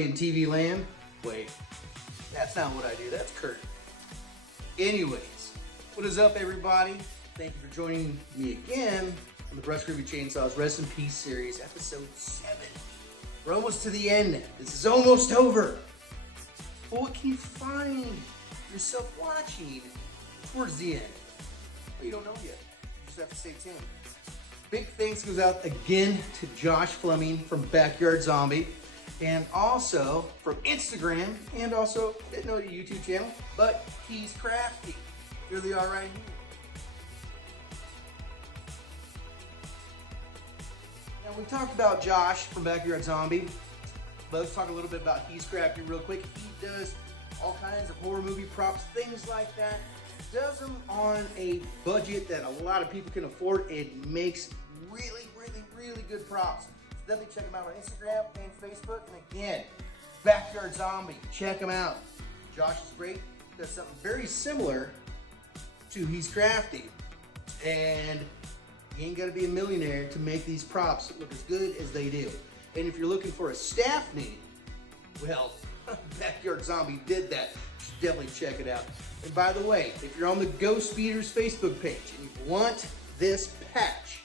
everybody in TV land. Wait, that's not what I do, that's Kurt. Anyways, what is up everybody? Thank you for joining me again on the Groovy Chainsaws Rest in Peace series, episode 7. We're almost to the end. This is almost over. But what can you find yourself watching towards the end? Well, you don't know yet. You just have to stay tuned. Big thanks goes out again to Josh Fleming from Backyard Zombie, and also from Instagram, and also didn't know the YouTube channel, but he's crafty. Here they are right here. Now we talked about Josh from Backyard Zombie, but let's talk a little bit about He's Crafty real quick. He does all kinds of horror movie props, things like that. Does them on a budget that a lot of people can afford. It makes really good props. So definitely check him out on Instagram and Facebook. And again, Backyard Zombie, check him out. Josh is great. He does something very similar to He's Crafty. And you ain't gotta be a millionaire to make these props look as good as they do. And if you're looking for a staff need, well, Backyard Zombie did that. You should definitely check it out. And by the way, if you're on the Ghost Speeders Facebook page and you want this patch,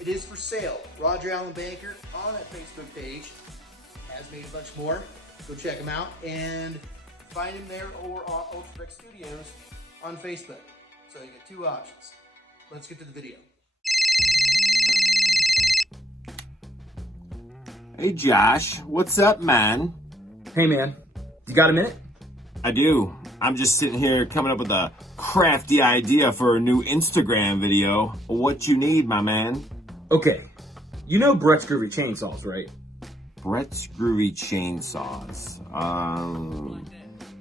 it is for sale. Roger Allen Banker on that Facebook page has made a bunch more. Go check him out and find him there or on Ultradex Studios on Facebook. So you get two options. Let's get to the video. Hey Josh, what's up, man? Hey man, you got a minute? I do. I'm just sitting here coming up with a crafty idea for a new Instagram video. What you need, my man? Okay, you know Brett's Groovy Chainsaws, right? Brett's Groovy Chainsaws.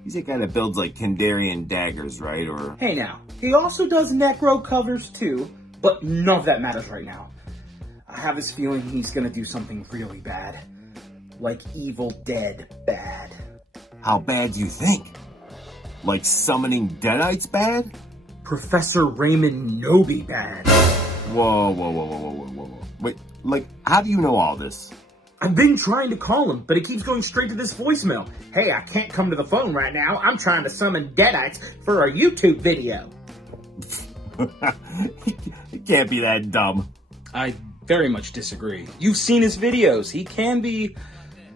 He's the guy that builds like Kandarian daggers, right? Or Hey now, he also does necro covers too, but none of that matters right now. I have this feeling he's gonna do something really bad. Like Evil Dead bad. How bad do you think? Like summoning deadites bad? Professor Raymond Noby bad. Whoa. Wait, like, how do you know all this? I've been trying to call him, but he keeps going straight to this voicemail. Hey, I can't come to the phone right now. I'm trying to summon deadites for a YouTube video. It can't be that dumb. I very much disagree. You've seen his videos. He can be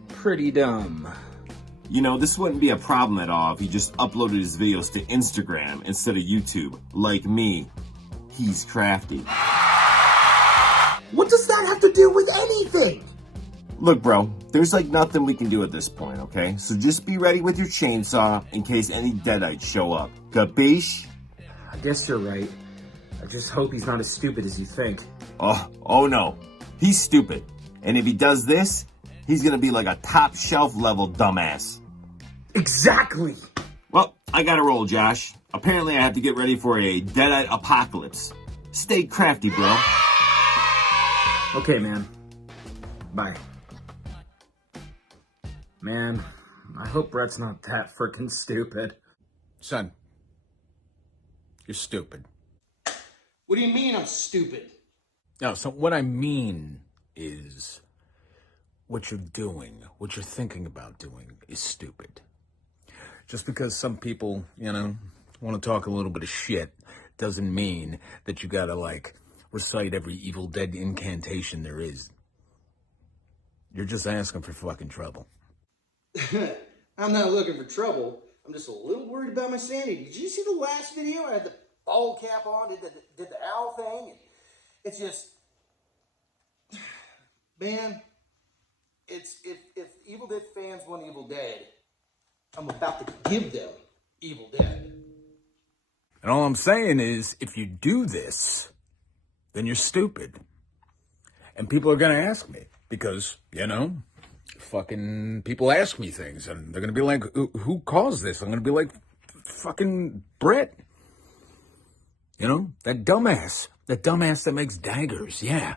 pretty dumb. You know, this wouldn't be a problem at all if he just uploaded his videos to Instagram instead of YouTube. Like me. He's crafty. What does that have to do with anything? Look, bro, there's like nothing we can do at this point, okay? So just be ready with your chainsaw in case any deadites show up. Capiche? I guess you're right. I just hope he's not as stupid as you think. Oh no. He's stupid. And if he does this, he's gonna be like a top shelf level dumbass. Exactly! Well, I gotta roll, Josh. Apparently I have to get ready for a deadite apocalypse. Stay crafty, bro. Okay, man. Bye. Man, I hope Brett's not that frickin' stupid. Son, you're stupid. What do you mean I'm stupid? No, so what I mean is what you're doing, what you're thinking about doing is stupid. Just because some people, want to talk a little bit of shit doesn't mean that you gotta, recite every Evil Dead incantation there is. You're just asking for fucking trouble. I'm not looking for trouble. I'm just a little worried about my sanity. Did you see the last video? I had the ball cap on, did the owl thing. And it's just, man, it's if Evil Dead fans want Evil Dead, I'm about to give them Evil Dead. And all I'm saying is, if you do this, then you're stupid. And people are gonna ask me, because, fucking people ask me things, and they're gonna be like, who caused this? I'm gonna be like, fucking Brett. That dumbass that makes daggers. Yeah,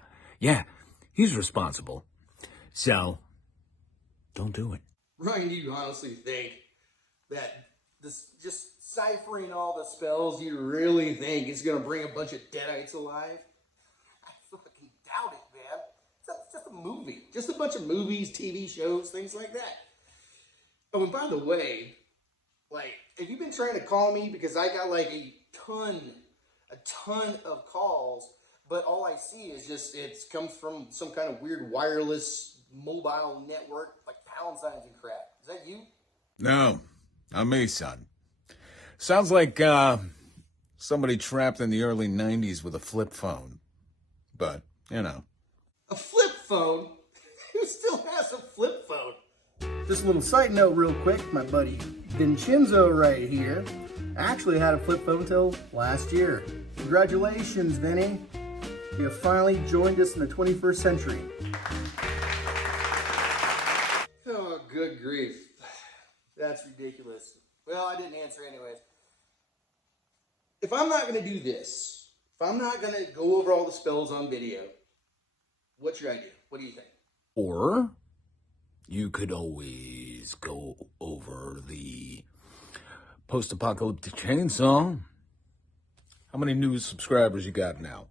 he's responsible. So, don't do it. Ryan, do you honestly think that this just ciphering all the spells, you really think is going to bring a bunch of deadites alive? I fucking doubt it, man. It's just a movie. Just a bunch of movies, TV shows, things like that. Oh, and by the way, like, have you been trying to call me? Because I got like a ton of calls, but all I see is just, it comes from some kind of weird wireless mobile network, like pound signs and crap. Is that you? No, not me, son. Sounds like somebody trapped in the early 90s with a flip phone. But, you know. A flip phone? Who still has a flip phone? Just a little side note real quick, my buddy Vincenzo right here actually had a flip phone until last year. Congratulations, Vinny. You have finally joined us in the 21st century. Oh, good grief. That's ridiculous. Well, I didn't answer anyways. If I'm not going to do this, if I'm not going to go over all the spells on video, what's your idea? What do you think? Or you could always go over the post-apocalyptic chainsaw. How many new subscribers you got now?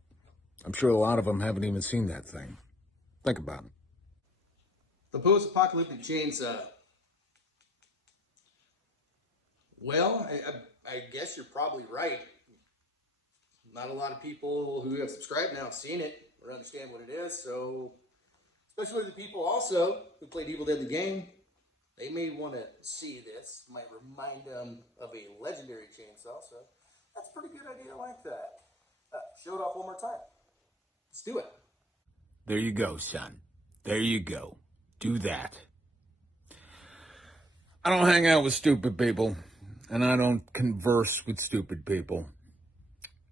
I'm sure a lot of them haven't even seen that thing. Think about it. The post-apocalyptic chainsaw. Well, I guess you're probably right. Not a lot of people who have subscribed now have seen it or understand what it is, so especially the people also who played Evil Dead the game, they may want to see this. Might remind them of a legendary chainsaw, so that's a pretty good idea. I like that. Show it off one more time. Let's do it. There you go, son. There you go. Do that. I don't hang out with stupid people, and I don't converse with stupid people.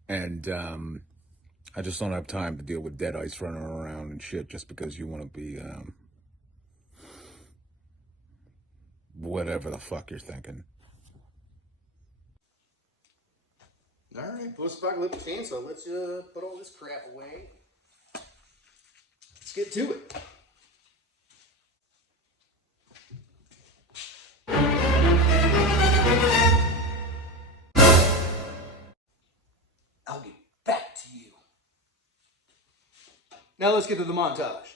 And I just don't have time to deal with dead ice running around and shit just because you want to be whatever the fuck you're thinking. All right, post-apocalyptic chainsaw. Let's put all this crap away. Let's get to it. I'll get back to you. Now let's get to the montage.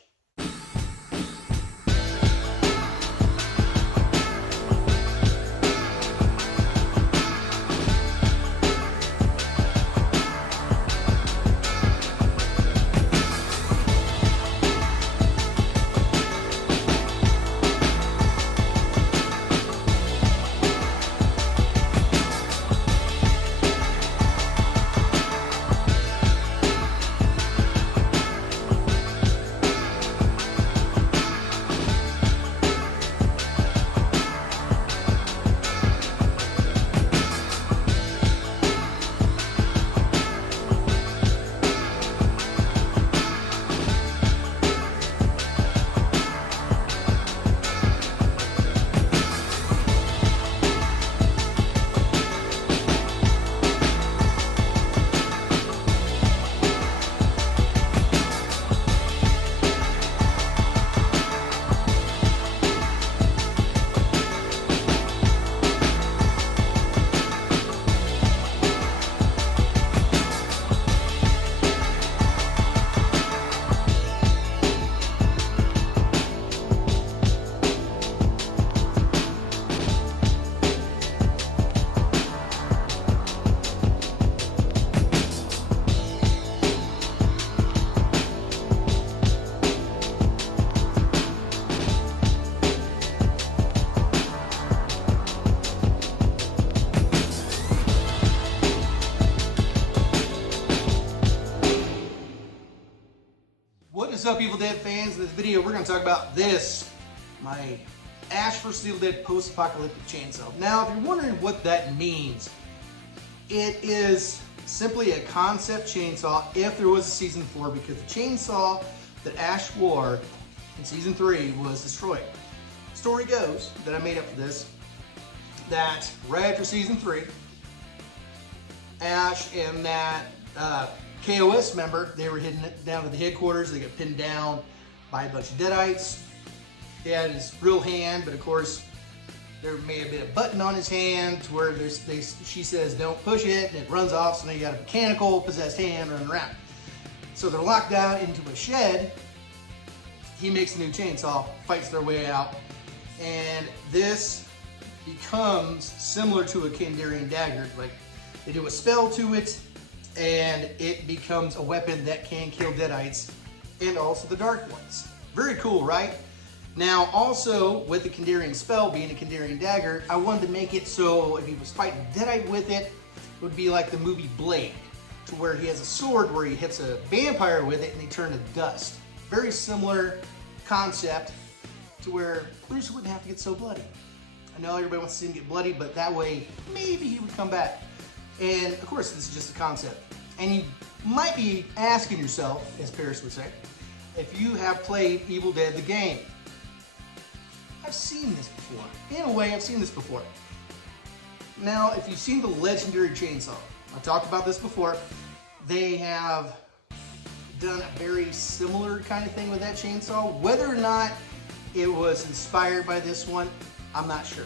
What's up, Evil Dead fans? In this video, we're going to talk about this, my Ash vs. Evil Dead post-apocalyptic chainsaw. Now, if you're wondering what that means, it is simply a concept chainsaw if there was a season 4, because the chainsaw that Ash wore in season 3 was destroyed. Story goes that I made up for this, that right after season 3, Ash and that KOS member, they were heading down to the headquarters. They got pinned down by a bunch of deadites. He had his real hand, but of course there may have been a button on his hand to where she says don't push it, and it runs off, so now you got a mechanical possessed hand running around. So they're locked down into a shed. He makes a new chainsaw, fights their way out, and this becomes similar to a Kandarian dagger. Like, they do a spell to it, and it becomes a weapon that can kill Deadites and also the Dark Ones. Very cool, right? Now, also, with the Kandarian spell being a Kandarian dagger, I wanted to make it so if he was fighting Deadite with it, it would be like the movie Blade, to where he has a sword where he hits a vampire with it and they turn to dust. Very similar concept to where Bruce wouldn't have to get so bloody. I know everybody wants to see him get bloody, but that way, maybe he would come back. And of course, this is just a concept. And you might be asking yourself, as Paris would say, if you have played Evil Dead the game. I've seen this before. In a way, I've seen this before. Now, if you've seen the legendary chainsaw, I talked about this before, they have done a very similar kind of thing with that chainsaw. Whether or not it was inspired by this one, I'm not sure.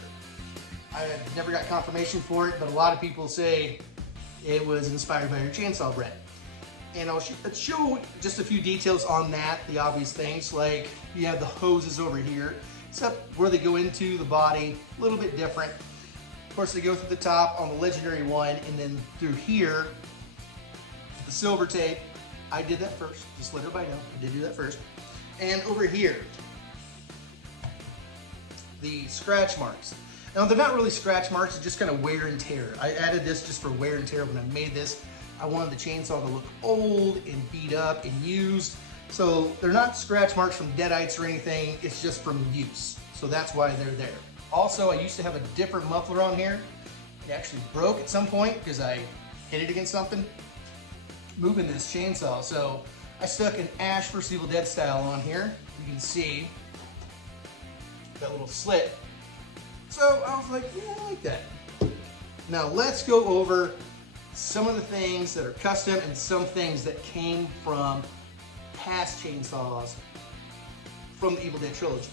I never got confirmation for it, but a lot of people say it was inspired by your chainsaw, Brett. And I'll show just a few details on that, the obvious things, like you have the hoses over here, except where they go into the body, a little bit different. Of course, they go through the top on the legendary one, and then through here, the silver tape. I did that first, just let everybody know, I did do that first. And over here, the scratch marks. Now, they're not really scratch marks, it's just kind of wear and tear. I added this just for wear and tear when I made this. I wanted the chainsaw to look old and beat up and used. So they're not scratch marks from Deadites or anything, it's just from use. So that's why they're there. Also, I used to have a different muffler on here. It actually broke at some point because I hit it against something, moving this chainsaw. So I stuck an Ash vs. Evil Dead style on here. You can see that little slit. So I was like, yeah, I like that. Now let's go over some of the things that are custom and some things that came from past chainsaws from the Evil Dead trilogy.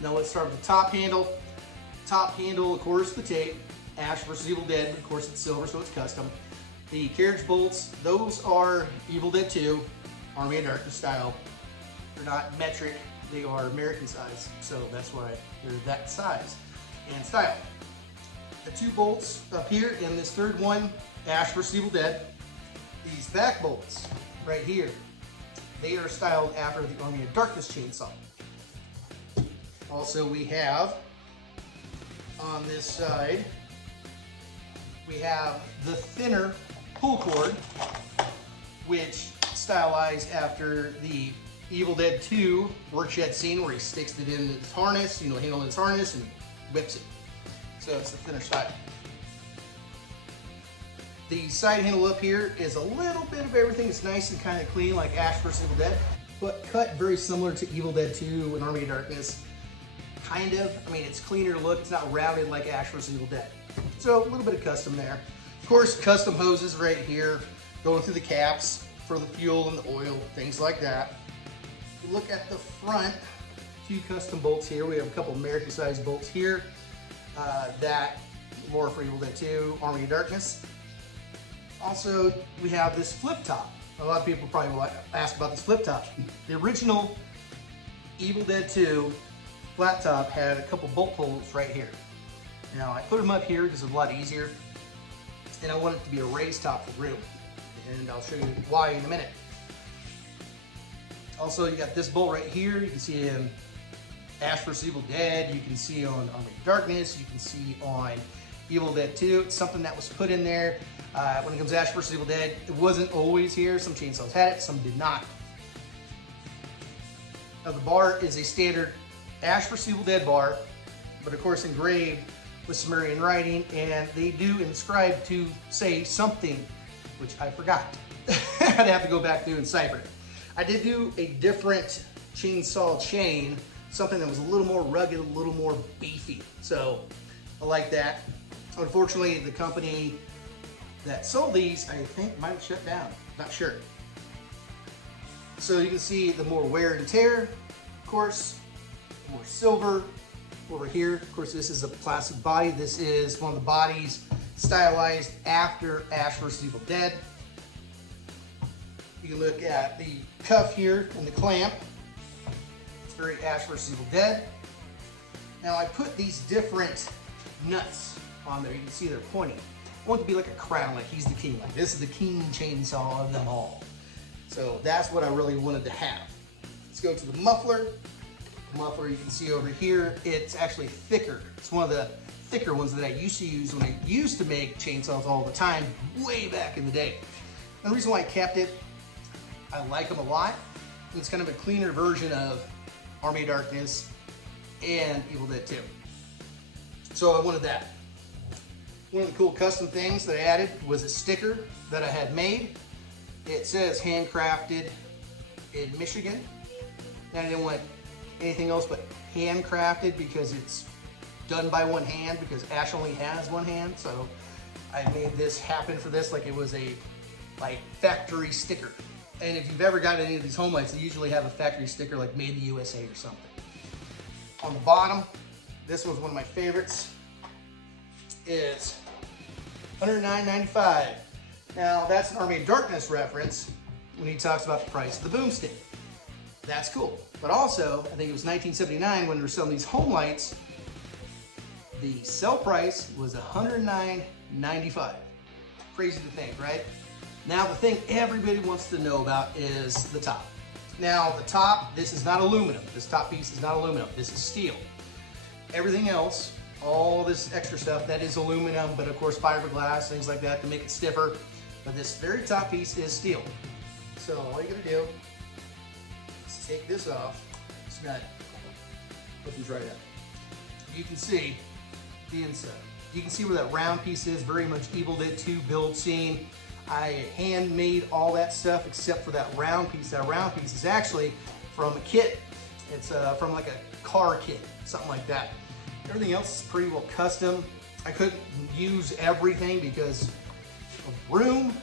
Now let's start with the top handle. Top handle, of course, the tape. Ash vs. Evil Dead, of course it's silver, so it's custom. The carriage bolts, those are Evil Dead 2, Army of Darkness style. They're not metric, they are American size, so that's why they're that size and style. The two bolts up here in this third one, Ash vs. Evil Dead. These back bolts right here, they are styled after the Army of Darkness chainsaw. Also, we have on this side, we have the thinner pull cord, which stylized after the Evil Dead 2 workshed scene where he sticks it in his harness, you know, handle his harness and whips it. So it's the thinner style. The side handle up here is a little bit of everything. It's nice and kind of clean like Ash vs. Evil Dead, but cut very similar to Evil Dead 2 and Army of Darkness. Kind of. I mean, it's cleaner look. It's not rounded like Ash vs. Evil Dead. So a little bit of custom there. Of course, custom hoses right here, going through the caps for the fuel and the oil, things like that. If you look at the front, few custom bolts here. We have a couple American sized bolts here. That more for Evil Dead 2, Army of Darkness. Also, we have this flip top. A lot of people probably will ask about this flip top. The original Evil Dead 2 flat top had a couple bolt holes right here. Now, I put them up here because it's a lot easier, and I want it to be a raised top for room. And I'll show you why in a minute. Also, you got this bolt right here. You can see in Ash vs. Evil Dead. You can see on Army of Darkness. You can see on Evil Dead 2. It's something that was put in there. When it comes to Ash vs. Evil Dead, it wasn't always here. Some chainsaws had it, some did not. Now the bar is a standard Ash vs. Evil Dead bar, but of course engraved with Sumerian writing, and they do inscribe to say something, which I forgot. I'd have to go back through and cipher it. I did do a different chainsaw chain, something that was a little more rugged, a little more beefy. So I like that. Unfortunately, the company that sold these, I think, might have shut down. Not sure. So you can see the more wear and tear, of course, more silver over here. Of course, this is a plastic body. This is one of the bodies stylized after Ash vs. Evil Dead. You can look at the cuff here and the clamp. It's very Ash vs. Evil Dead. Now I put these different nuts on there. You can see they're pointing. I want it to be like a crown, like he's the king. Like this is the king chainsaw of them all. So that's what I really wanted to have. Let's go to the muffler. The muffler you can see over here, it's actually thicker. It's one of the thicker ones that I used to use when I used to make chainsaws all the time, way back in the day. And the reason why I kept it, I like them a lot. It's kind of a cleaner version of Army of Darkness and Evil Dead 2. So I wanted that. One of the cool custom things that I added was a sticker that I had made. It says handcrafted in Michigan. And I didn't want anything else but handcrafted because it's done by one hand, because Ash only has one hand. So I made this happen for this like it was a factory sticker. And if you've ever got any of these home lights, they usually have a factory sticker like made in the USA or something. On the bottom, this was one of my favorites. It's $109.95. Now that's an Army of Darkness reference when he talks about the price of the boomstick. That's cool. But also, I think it was 1979 when they were selling these home lights, the sell price was $109.95. Crazy to think, right? Now the thing everybody wants to know about is the top. Now the top, this is not aluminum. This top piece is not aluminum. This is steel. Everything else, all this extra stuff, that is aluminum, but of course fiberglass, things like that to make it stiffer. But this very top piece is steel. So all you gotta do is take this off. It's got, opens right up. You can see the inside. You can see where that round piece is, very much Evil Dead 2 build scene. I handmade all that stuff except for that round piece. That round piece is actually from a kit. It's from like a car kit, something like that. Everything else is pretty well custom. I couldn't use everything because of room,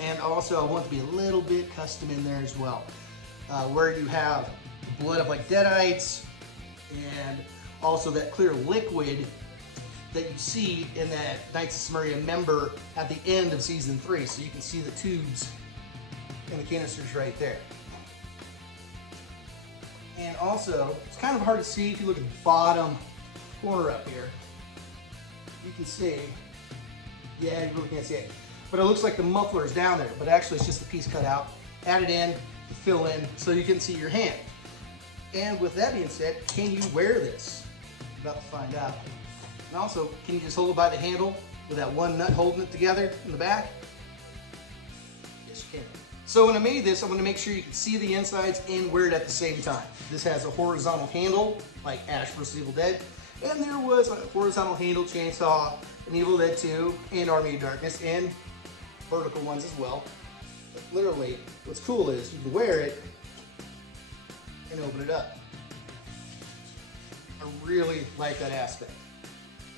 and also I want to be a little bit custom in there as well. Where you have blood of like deadites and also that clear liquid that you see in that Knights of Samaria member at the end of season 3. So you can see the tubes and the canisters right there. And also, it's kind of hard to see if you look at the bottom corner up here. You can see, yeah, you really can't see it. But it looks like the muffler is down there, but actually it's just a piece cut out, added in, to fill in, so you can see your hand. And with that being said, can you wear this? About to find out. And also, can you just hold it by the handle with that one nut holding it together in the back? Yes, you can. So when I made this, I'm going to make sure you can see the insides and wear it at the same time. This has a horizontal handle, like Ash vs. Evil Dead. And there was a horizontal handle chainsaw in Evil Dead 2 and Army of Darkness, and vertical ones as well. But literally, what's cool is you can wear it and open it up. I really like that aspect.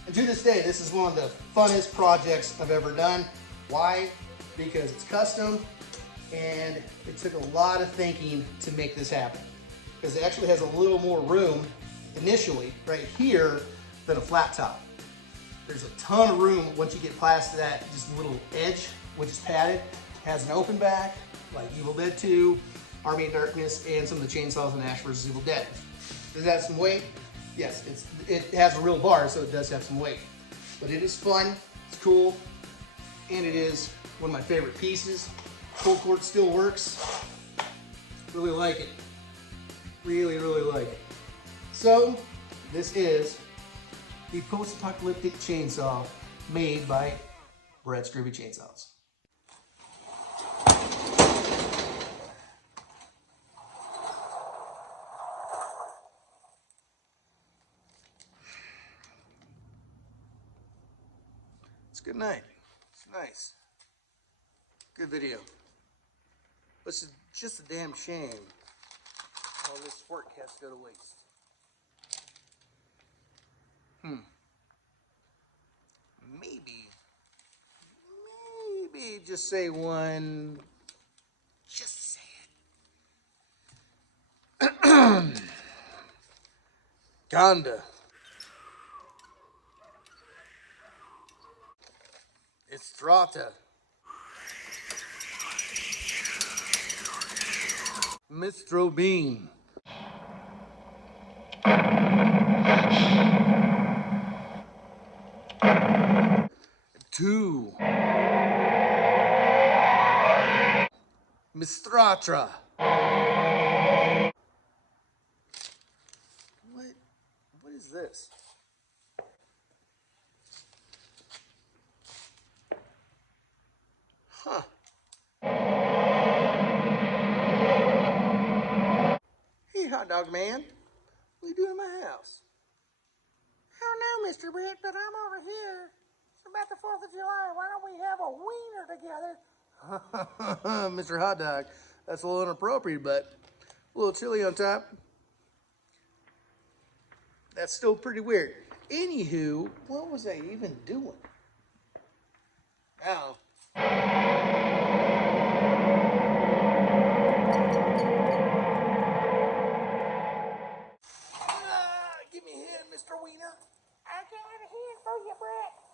And to this day, this is one of the funnest projects I've ever done. Why? Because it's custom, and it took a lot of thinking to make this happen. Because it actually has a little more room initially right here than a flat top. There's a ton of room once you get past that just little edge, which is padded. It has an open back, like Evil Dead 2, Army of Darkness, and some of the chainsaws in Ash vs. Evil Dead. Does that have some weight? Yes, it has a real bar, so it does have some weight. But it is fun, it's cool, and it is one of my favorite pieces. Full cord still works. Really like it. Really, really like it. So, this is the post-apocalyptic chainsaw made by Brett's Groovy Chainsaws. It's good night. It's nice. Good video. But it's just a damn shame all this work has to go to waste. Maybe just say one, just say it. Ganda. It's Strata. Mr. Bean. Mistratra. What is this? Huh. Hey, hot dog man. What are you doing in my house? I don't know, Mr. Britt, but I'm over here. It's about the 4th of July. Why don't we have a wiener together? Mr. Hot Dog, that's a little inappropriate, but a little chili on top. That's still pretty weird. Anywho, what was I even doing? Oh. Give me a hand, Mr. Wiener. I got a hand for you, Britt.